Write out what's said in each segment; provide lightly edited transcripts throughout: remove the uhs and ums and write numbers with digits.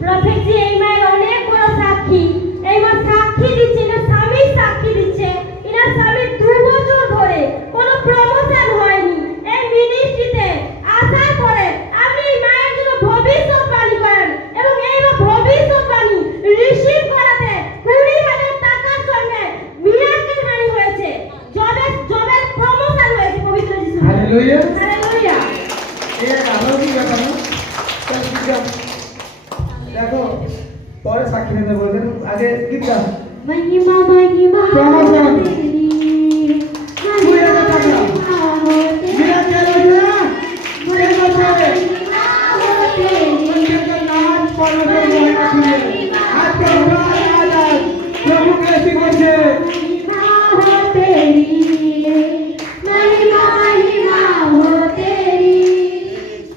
Prophet জি এই মায়ের অনেক বড় সাক্ষী। এই মা সাক্ষী দিচ্ছে, না স্বামী সাক্ষী দিচ্ছে। এনার স্বামী 2 বছর ধরে কোনো প্রমোশন হয়নি। এই মিনিস্ট্রিতে আসার পরে আপনি এই মায়ের জন্য ভবিষ্যৎবাণী করেন এবং এই ভবিষ্যৎবাণী রিসিভ করাতে 20,000 টাকার সঙ্গে মিরাকেল হানি হয়েছে। জবের প্রমোশন হয়েছে পবিত্র যিশু। Hallelujah hallelujah. এই আলো কি ব্যাপার না? দেখো পরে সাক্ষী দিতে বলবেন, আগে গীতটা महिमा महिमा प्रमोशन तेरी, पूरे का टाका मेरा क्या लगना पूरे का टाका मंदिर का नाच परमेश्वर महिमा सुनिए आज का भगवान आज प्रभु कैसी बोले महिमा हो तेरी, महिमा महिमा हो तेरी।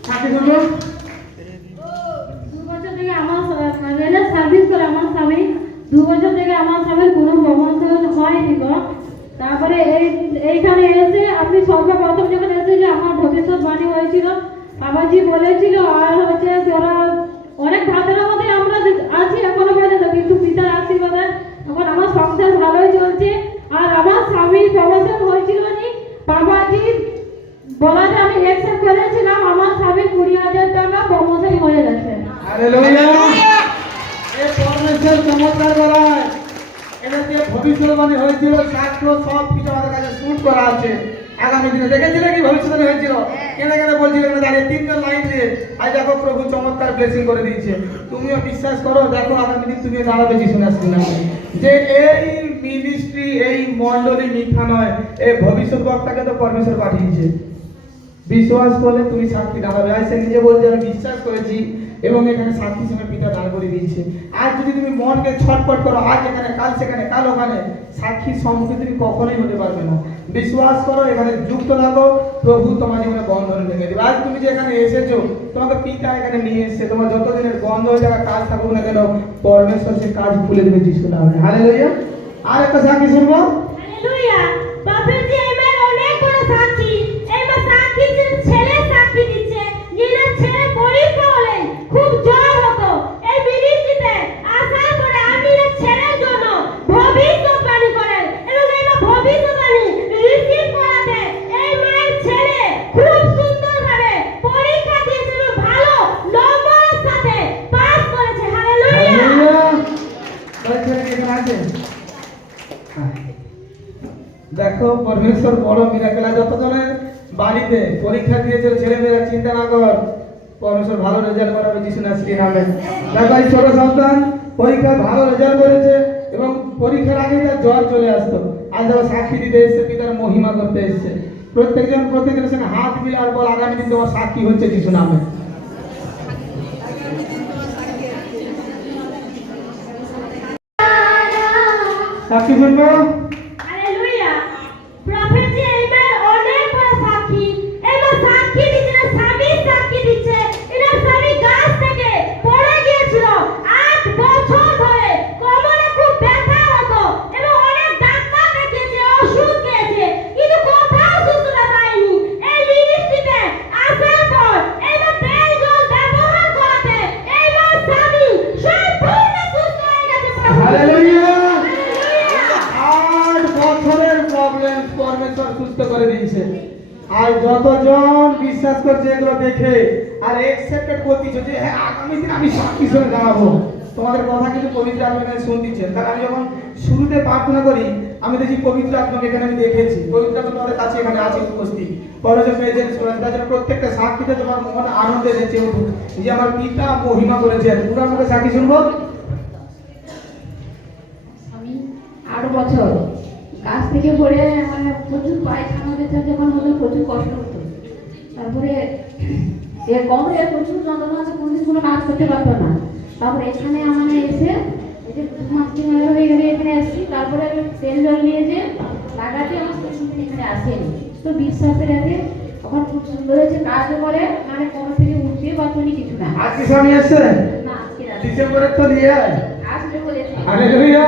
साथी सुनो 2 বছর থেকে আমার রেলের সার্ভিস করে আমার স্বামী 2 বছর থেকে আমার স্বামীর কোনো প্রমোশন হয়নি গো। তারপরে এইখানে এসে আপনি সর্বপ্রথম যখন এসেছিল আমার ভবিষ্যৎবাণী হয়েছিল, বাবাজি বলেছিল আর হচ্ছে যারা অনেক ভাতের মধ্যে আমরা আছি এখনো পর্যন্ত, কিন্তু পিতার আশীর্বাদে এখন আমার সংসার ভালোই চলছে। আর আমার স্বামীর প্রমোশন হয়েছিল নি, বাবাজি বলাতে আমি অ্যাকসেপ্ট করেছিলাম, আমার স্বামীর 20,000 টাকা প্রমোশন হয়ে গেছে। হালেলুয়া এই পরমেশ্বর চমৎকার করায় এটা যে ভবিষ্যৎবাণী হয়েছিল শাস্ত্র সব কিছু আমাদের কাছে শুট করা আছে। আগামী দিনে দেখেছিলে কি ভবিষ্যৎবাণী হয়েছিল? কেন কেন বলছিল এখানে দাঁড়িয়ে 3জন লাইন দিয়ে আজ দেখো প্রভু চমৎকার ব্লেসিং করে দিয়েছে। তুমিও বিশ্বাস করো, দেখো আগামী দিন তুমি দাঁড়াবে যিশুনার সামনে যে এই মিনিস্ট্রি এই মণ্ডলী মিথ্যা নয়, এই ভবিষ্যৎ বক্তাকে তো পরমেশ্বর পাঠিয়েছে। বিশ্বাস করলে তুমি সাক্ষী দাঁড়াবে। আজ সে নিজে বলছে আমি বিশ্বাস করেছি এবং এখানে সাক্ষী হিসেবে পিতা দাঁড় করে দিয়েছে। আজ যদি তুমি মনকে ছটফট করো, আজ এখানে কাল সেখানে কাল ওখানে, সাক্ষীর সম্মুখে তুমি কখনোই হতে পারবে না। বিশ্বাস করো, এখানে যুক্ত থাকো, প্রভু তোমার জীবনে বন্ধন ভেঙে দেবে। আজ তুমি যে এখানে এসেছো, তোমাকে পিতা এখানে নিয়ে এসেছে, তোমার যতদিনের বন্ধ হয়ে যাওয়া কাজ থাকুক না কেন, পরমেশ্বর সে কাজ খুলে দেবে যিশু নামে। হালেলুয়া। আর একটা সাক্ষী শুনবো। হালেলুয়া। প্রফেট জি এই মায়ের অনেক বড় সাক্ষী। এই মা সাক্ষী ছেলে সাক্ষী দিচ্ছে, যেটা ছেলে পরীক্ষা হলে খুব জ্বর হতো। এই মিনিস্ট্রিতে আসার পরে আপনি এই ছেলের জন্য ভবিষ্যৎবাণী করেন এবং এই মা ভবিষ্যৎবাণী রিসিভ করাতে এই মায়ের ছেলে খুব সুন্দরভাবে পরীক্ষা দিয়েছে এবং ভালো নম্বরের সাথে পাস করেছে। হালেলুয়া। হালেলুয়া। বলছেন কি এখানে আছে? দেখো পরমেশ্বর বড় মিরাকেল। যতজনের বাড়িতে পরীক্ষা দিয়েছিল ছেলেমেয়েরা, চিন্তা না কর, পরমেশ্বর ভালো রেজাল্ট করাবে যিশু নাসির নামে। দেখো এই ছোট সন্তান পরীক্ষায় ভালো রেজাল্ট করেছে এবং পরীক্ষার আগে তার জ্বর চলে আসতো। আজ দেখো সাক্ষী দিতে এসছে, পিতার মহিমা করতে এসছে। প্রত্যেকজনের সঙ্গে হাত মিলে আর বল আগামী দিন তোমার সাক্ষী হচ্ছে যিশু নামে। সাক্ষী শুনবো। হালেলুয়া। প্রফেট জি এই মায়ের অনেক বড় সাক্ষী। এই মা সাক্ষী দিচ্ছে, না স্বামী সাক্ষী দিচ্ছে। এনার স্বামী গাছ থেকে পড়ে গিয়েছিল 8 বছর ধরে, কোমরে খুব ব্যথা হতো এবং অনেক ডাক্তার দেখিয়েছে, ওষুধ খেয়েছে, কিন্তু কোথাও সুস্থতা পায়নি। এই মিনিস্ট্রিতে আসার পর এই মা তেল জল ব্যবহার করাতে এই মার স্বামী সম্পূর্ণ সুস্থ হয়ে গেছে। হালেলুয়া। 8 বছরের প্রবলেম পরমেশ্বর সুস্থ করে দিয়েছে। আর যতজন বিশ্বাস করছে এগুলো দেখে আর একসেপ্টেড করতেছে যে হ্যাঁ আগামী দিন আমি সাক্ষী হিসেবে দাঁড়াবো, তোমাদের কথা কিন্তু পবিত্র আত্মা এখানে শুনতেছেন। কারণ আমি যখন শুরুতে প্রার্থনা করি আমি দেখি পবিত্র আত্মাকে এখানে আমি দেখেছি, পবিত্র আত্মা তোমাদের কাছে এখানে আছে উপস্থিত, পরমেশ্বর প্রেজেন্স করেছে। তার জন্য প্রত্যেকটা সাক্ষীতে তোমার মন আনন্দে নেচে উঠুক যে আমার পিতা মহিমা করেছেন। পুরো আমাকে সাক্ষী শুনবো। আমি 8 বছর গাছ থেকে পড়ে মানে প্রচুর পায়খানা ব্যথা যখন হতো, প্রচুর কষ্ট হতো। তারপরে কোমরে প্রচুর যন্ত্রণা আছে, কোনদিন কোনো কাজ করতে পারতো না। তারপরে এখানে আমাকে এসে এই যে 2 মাস 3 মাস হয়ে গেলে এখানে এসেছি। তারপরে আমি তেল জল নিয়ে যে লাগাতে আমার কিছুদিন এখানে আসেনি, তো বিশ্বাসের আগে এখন খুব সুন্দর হয়েছে। কাজও করে, মানে কোমর থেকে উঠতেই পারতো না, কিছু না। আজকে স্বামী আসছে না আজকে ডিসেম্বরের তো দিয়ে আসলে বলেছি। হালেলুয়া।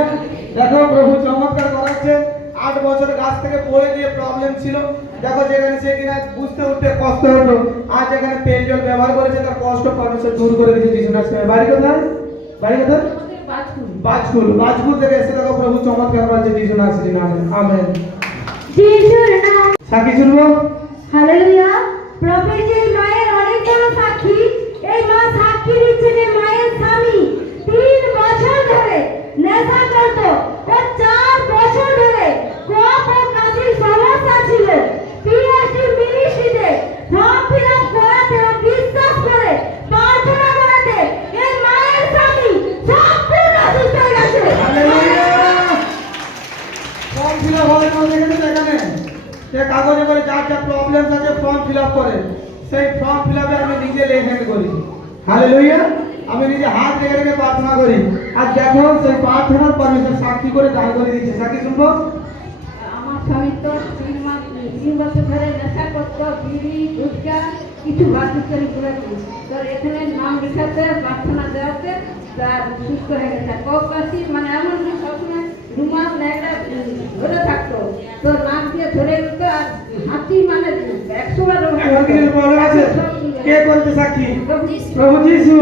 দেখো প্রভু চমৎকার করাচ্ছে। 8 বছর গাছ থেকে পড়ে গিয়ে প্রবলেম ছিল, দেখো যেখানে সে কিনা বুঝতে উঠতে কষ্ট হতো, আজ এখানে তেল জল ব্যবহার করেছে, তার কষ্ট পরমেশ্বর দূর করে দিয়েছে যিশু নামে। বাড়ি কোথায়? বাড়ি কোথায়? আমাদের বাজপুর। बाजपुर থেকে এসে দেখো প্রভু চমৎকার করেছে যিশু নাসরি নামে আমেন। যিশুর নাম সাক্ষী শুনবো। হালেলুয়া। প্রভু যে মায়ের অনেক বড় সাক্ষী, এই মা সাক্ষী দিচ্ছেন এই মায়ের স্বামী 3 বছর ধরে নেশা করত। ও 4 বছর ধরে কফ ও কাশির সমস্যা ছিল। পিএইচডি মিনিস্ট্রিতে ফর্ম ফিল আপ করাতে ও বিশ্বাস করে প্রার্থনা করাতে এই মায়ের স্বামী সম্পূর্ণ সুস্থ হয়ে গেছে। হালেলুয়া। ফর্ম ফিল আপ হবে না দেখেছেন এখানে যে কাগজে করে যার যা প্রবলেম আছে ফর্ম ফিল আপ করে, সেই ফর্ম ফিল আপে আমি নিজে লেখেন করি। হালেলুয়া। আমি নিজে হাত রেখে রেখে প্রার্থনা করি। আর দেখো সেই প্রার্থনার পারমিশন সাক্ষী করে দাঁড় করে দিচ্ছে। সাক্ষী শুনবো। আমার স্বামী তো 3 বছর ধরে নেশা করতো, বিড়ি গুটখা কিছু বাদ করে করেছি। তো এখানে নাম লিখাতে প্রার্থনা দেওয়াতে তার সুস্থ হয়ে গেছে। কপাসি মানে এমন যে সবসময় রুমাল ন্যাংরা ধরে থাকতো, তো নাক দিয়ে ধরে দিত আর হাতি মানে 100 বার এখন কি প্রবলেম আছে? কে করতে সাক্ষী? প্রভু যিশু।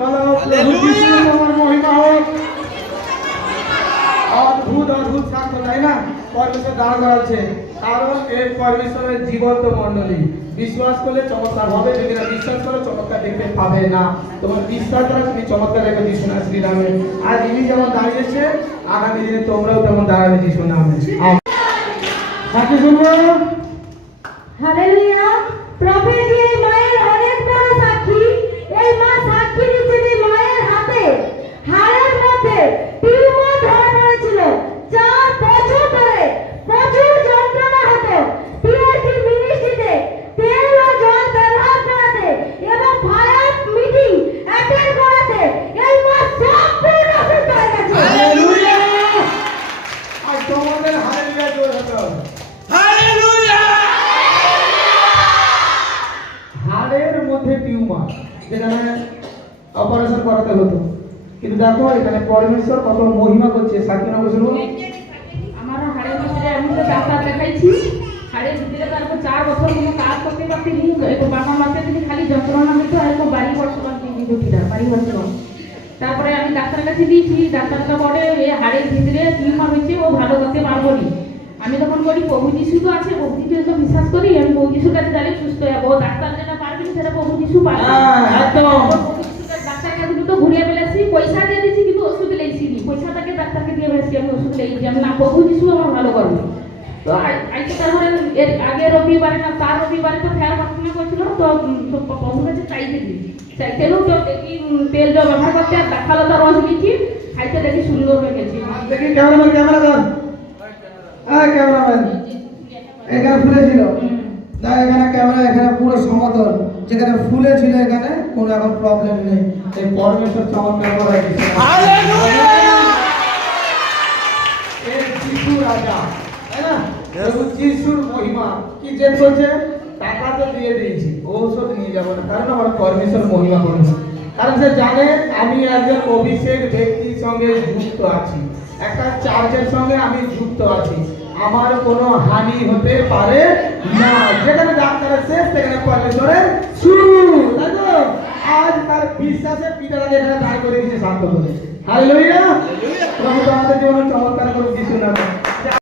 বলো প্রভু যিশু তোমার মহিমা হোক। অদ্ভুত সাক্ষ্য, তাই না? পরমেশ্বর দাঁড় করাচ্ছে, কারণ এই পরমেশ্বরের জীবন্ত মণ্ডলী। বিশ্বাস করলে চমৎকার হবে, যদি না বিশ্বাস করো চমৎকার দেখতে পাবে না। তোমার বিশ্বাস দ্বারা তুমি চমৎকার দেখবে যিশু নাসরি নামে। আজ ইনি যেমন দাঁড়িয়েছে, আগামী দিনে তোমরাও তেমন দাঁড়াবে যিশু নামে। সাক্ষী শুনবো। হালেলুয়া। প্রভু যে মায়ের অনেক বড় সাক্ষী, এই মা সাক্ষী দিচ্ছেন এই মায়ের হাতে হাড়ের মধ্যে টিউমার ধরা পড়েছিল। 4 বছর ধরে প্রচুর যন্ত্রণা হতো। পিএইচডি মিনিস্ট্রিতে তেল ও জল ব্যবহার করাতে এবং ফায়ার মিটিং অ্যাটেন্ড করাতে এই মা সম্পূর্ণ সুস্থ হয়ে গেছে। হালেলুয়া। আর তোমাদের হালেলুয়া জোর হতে হবে। হাড়ের মধ্যে টিউমার, যেখানে অপারেশন করাতে হতো, কিন্তু দেখো এখানে পরমেশ্বর কত মহিমা করছে। সাক্ষী নাম শুনবো। আমার হাড়ের ভিতরে আমি তো ডাক্তার দেখাইছি, হাড়ের ভিতরে তারপর 4 বছর কোনো কাজ করতে পারতেনি। বাবা মাকে যদি খালি যন্ত্রণা হতো আর বাড়ি বর্তমান দুটিটা বাড়ি বর্তমান। তারপরে আমি ডাক্তারের কাছে দিয়েছি, ডাক্তারটা বলে এই হাড়ের ভিতরে টিউমার হয়েছে, ও ভালো করতে পারবো না। আমি তখন বলি প্রভু যিশু তো আছে, প্রভু যিশু তো বিশ্বাস করি, আমি প্রভু যিশুর কাছে গেলে সুস্থ হয়ে যাবো। ডাক্তার যেটা পারবে না সেটা প্রভু যিশু পারবে। একদম। ডাক্তার কাছে তো ঘুরিয়ে ফেলেছি, পয়সা দিয়ে দিয়েছি কিন্তু ওষুধ লেগেছি, পয়সাটাকে ডাক্তারকে দিয়ে ফেলেছি, আমি ওষুধ লেগেছি, আমি না প্রভু যিশু আমার ভালো করবে। তো আজকে তারপরে এর আগে রবিবারে না তার রবিবারে তো ফের প্রার্থনা করেছিল, তো প্রভুর কাছে চাইতে দিই, চাইতেও তো দেখি তেল জল ব্যবহার করতে আর দেখালতা রস দিয়েছি, খাইতে দেখি সুন্দর হয়ে গেছি। দেখি ক্যামেরাম্যান, ক্যামেরা কর। ক্যামেরাম্যান এখানে ফুলে ছিল না, এখানে ক্যামেরা এখানে পুরো সমতল, যেখানে ফুলে ছিল এখানে কোনো এখন প্রবলেম নেই। এই পরমেশ্বর চমৎকার করাই দিয়েছে। এই যিশু রাজা, তাই না? প্রভু যিশুর মহিমা কি জেদ করছে? টাকা তো দিয়ে দিয়েছি, ঔষধ নিয়ে যাবো না, কারণ আমার পরমেশ্বর মহিমা করেছে। কারণ সে জানে আমি একজন অভিষেক ব্যক্তির সঙ্গে যুক্ত আছি, একটা চার্চের সঙ্গে আমি যুক্ত আছি, আমার কোনো হানি হতে পারে না। যেখানে ডাক্তারের শেষ সেখানে পরমেশ্বরের শুরু, তাই তো? আজ তার বিশ্বাসে পিতাকে এখানে দাঁড় করে দিয়েছে, শান্ত করে। হালেলুয়া। প্রভু তো আমাদের জীবনে চমৎকার করে যিশু নামে।